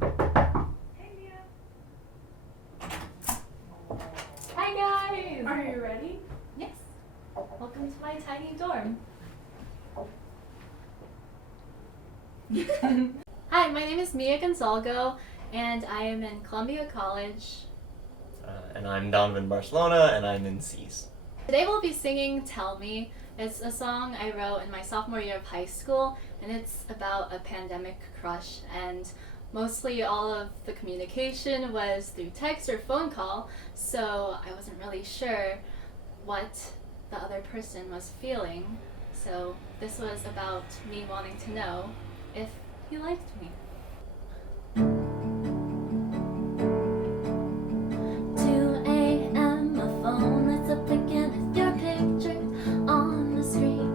Hey, Mia. Hi guys! Are you ready? Yes. Welcome to my tiny dorm. Hi, my name is Mia Gonzalgo, and I am in Columbia College. And I'm Donovan Barcelona, and I'm in C's. Today we'll be singing Tell Me. It's a song I wrote in my sophomore year of high school, and it's about a pandemic crush, and mostly all of the communication was through text or phone call, so I wasn't really sure what the other person was feeling. So this was about me wanting to know if he liked me. 2 a.m. my phone lights up again with your picture on the screen,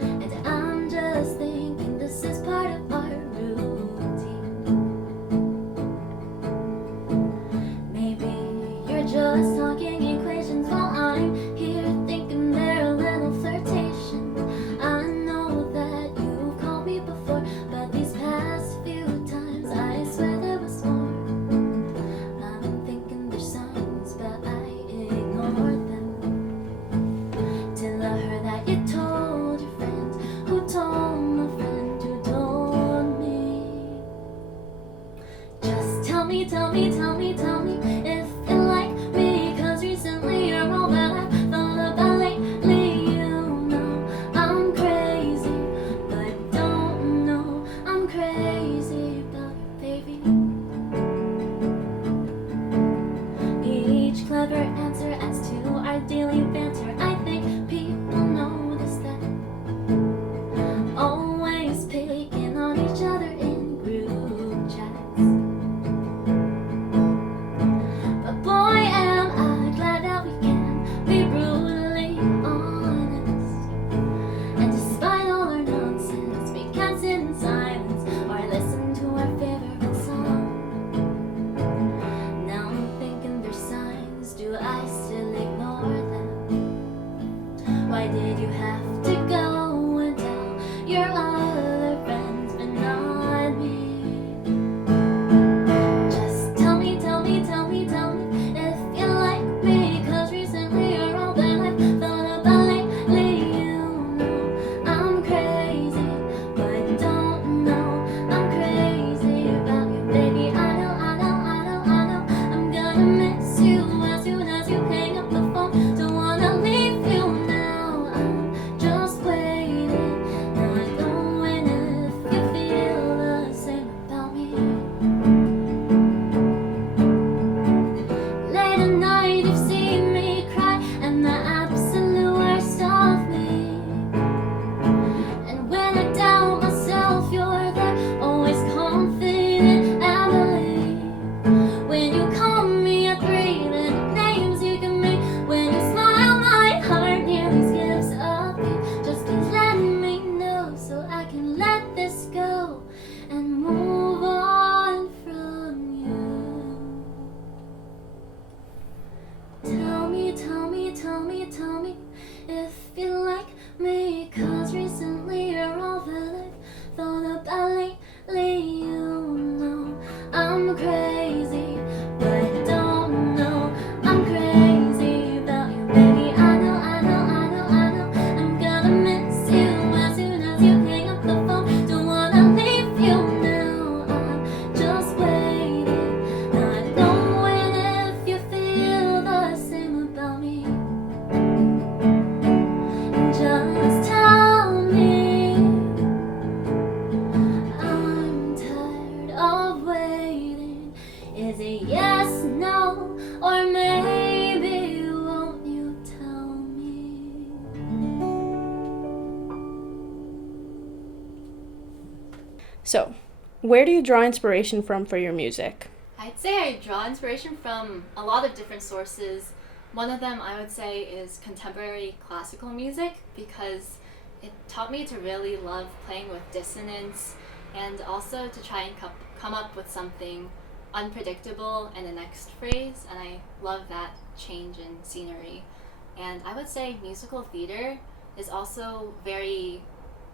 and I'm just thinking this is part of our routine. Maybe you're just talking equations while I'm here thinking they're a little flirtation. I know that you've called me before, but these past few times I swear there was more. I'm thinking there's signs, but I ignored them, till I heard that you told your friend, who told my friend, who told me. Just tell me, tell me, tell me, tell me if you like me, 'cause recently you're all that I've thought about lately. You know I'm crazy, but don't know I'm crazy about you, baby. Each clever answer adds to our daily banter. I think people notice that. Always picking on each other in group chats. But boy, am I glad that we can be brutally honest. And despite all our nonsense, we can sit in silence or listen to our favorite song. Now I'm thinking there's signs, do I still ignore them? Why did you have to go and tell your other friends but not me? Just tell me, tell me, tell me, tell me if you like me, 'cause recently you're all that I've thought about lately. You know I'm crazy, but don't know I'm crazy about you, baby. I know, I know, I know, I know I'm gonna miss you as soon as you hang up the phone. Don't wanna leave you now, I'm just waiting, not knowing if you feel the same about me. Late at night you've seen me cry, and the absolute worst of me. And when I doubt myself, you're there, always confident and believe. When you call me at 3, the names you can make. When you smile, my heart nearly skips a beat. Just please let me know so I can let this go and move on from you. Tell me, tell me, tell me, tell me if you like me, 'cause recently you're all that I've thought about lately. You know I'm crazy, but don't know I'm crazy about you, baby. I know, I know, I know, I know I'm gonna miss you as soon as you hang up the phone. Don't wanna leave you now, I'm just waiting, not knowing if you feel the same about me. Just tell me. I'm tired of waiting. Is it yes, no, or maybe won't you tell me? So, where do you draw inspiration from for your music? I'd say I draw inspiration from a lot of different sources. One of them I would say is contemporary classical music, because it taught me to really love playing with dissonance and also to try and come up with something unpredictable in the next phrase, and I love that change in scenery. And I would say musical theater is also very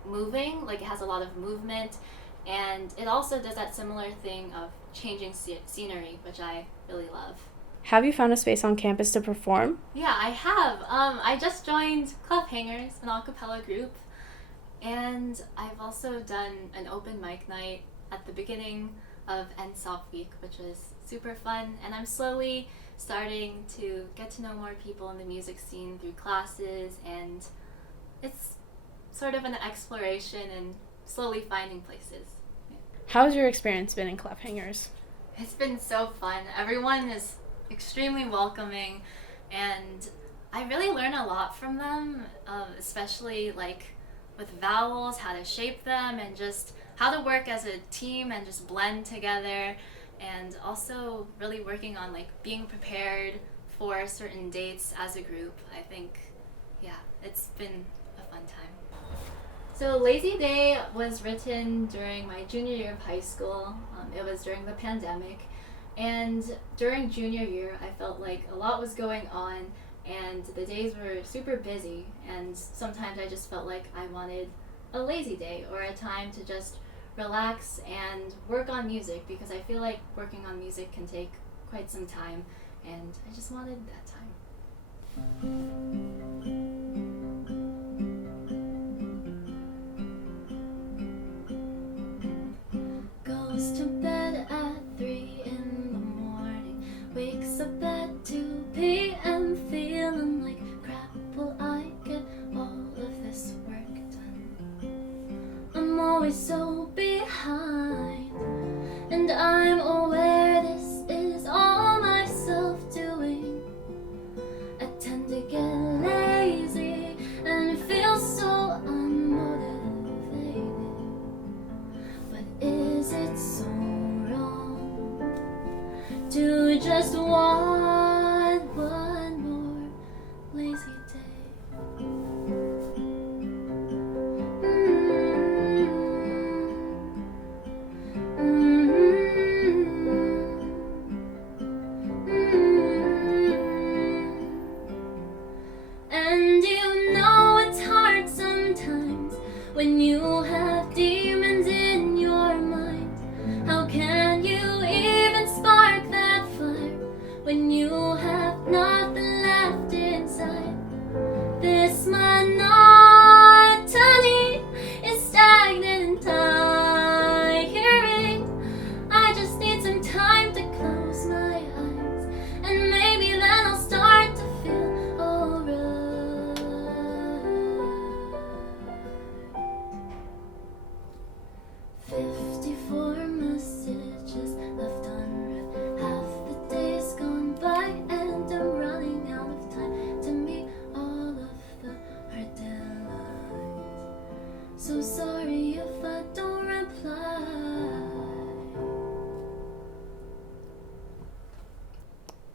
moving, like it has a lot of movement, And it also does that similar thing of changing scenery, which I really love. Have you found a space on campus to perform? Yeah, I have. I just joined Clubhangers, an a cappella group, and I've also done an open mic night at the beginning of NSOP week, which was super fun, and I'm slowly starting to get to know more people in the music scene through classes, and it's sort of an exploration and slowly finding places. How's your experience been in Clubhangers? It's been so fun. Everyone is extremely welcoming, and I really learn a lot from them, especially like with vowels, how to shape them, and just how to work as a team and just blend together, and also really working on like being prepared for certain dates as a group. I think, yeah, it's been a fun time. So Lazy Day was written during my junior year of high school. It was during the pandemic, and during junior year I felt like a lot was going on and the days were super busy, and sometimes I just felt like I wanted a lazy day or a time to just relax and work on music, because I feel like working on music can take quite some time, and I just wanted that time. Goes to bed at 3 in the morning, wakes up at 2 p.m. feeling like crap. Will I get all of this work done? I'm always so behind, and I'm aware this is all my self-doing. I tend to get lazy and feel so unmotivated. But is it so wrong to just want one more lazy day? And you know it's hard sometimes when you have demons in your mind. How can you even spark that fire when you have nothing left inside? This monotony is stagnant and tiring. I just need some time to close my eyes, and maybe then I'll start to feel alright. 54 messages left unread, half the day's gone by, and I'm running out of time to meet all of the hard deadlines. So sorry if I don't reply.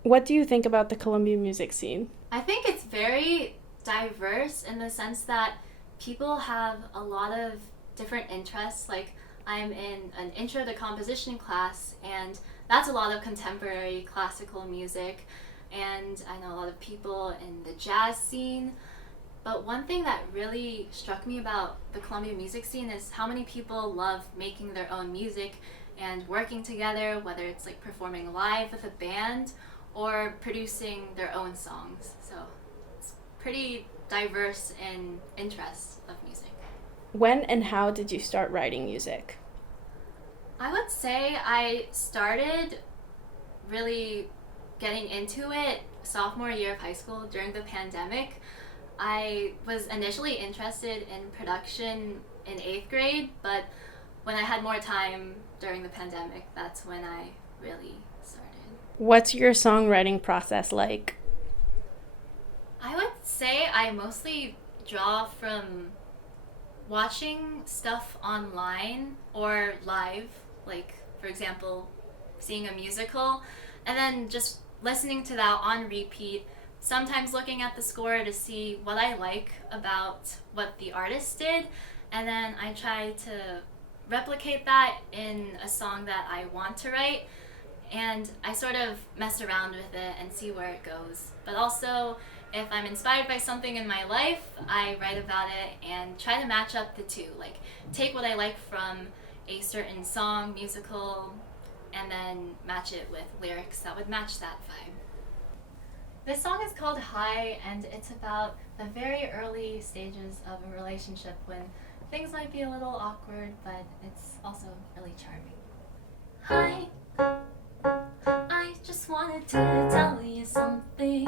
What do you think about the Colombian music scene? I think it's very diverse in the sense that people have a lot of different interests. Like, I'm in an intro to composition class, and that's a lot of contemporary classical music, and I know a lot of people in the jazz scene. But one thing that really struck me about the Colombian music scene is how many people love making their own music and working together, whether it's like performing live with a band or producing their own songs. So it's pretty diverse in interests of music. When and how did you start writing music? I would say I started really getting into it sophomore year of high school during the pandemic. I was initially interested in production in 8th grade, but when I had more time during the pandemic, that's when I really started. What's your songwriting process like? I would say I mostly draw from watching stuff online or live, like, for example, seeing a musical, and then just listening to that on repeat, sometimes looking at the score to see what I like about what the artist did, and then I try to replicate that in a song that I want to write, and I sort of mess around with it and see where it goes. But also, if I'm inspired by something in my life, I write about it and try to match up the two. Like, take what I like from a certain song, musical, and then match it with lyrics that would match that vibe. This song is called High, and it's about the very early stages of a relationship when things might be a little awkward, but it's also really charming. Hi, I just wanted to tell you something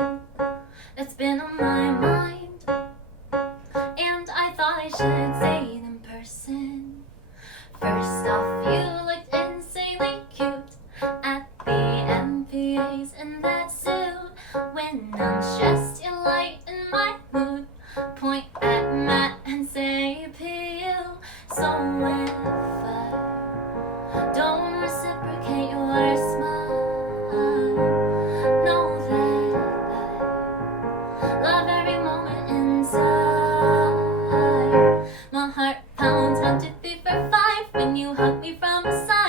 that's been on my mind, and I thought I should say it in person. First off, you looked insanely cute at the MPAs in that suit. When I'm stressed, you lighten my mood. Point at Matt and say PU. So if I don't reciprocate your smile, know that I love every moment inside. My heart pounds 1, 2, 3, 4, 5 when you hug me from the side.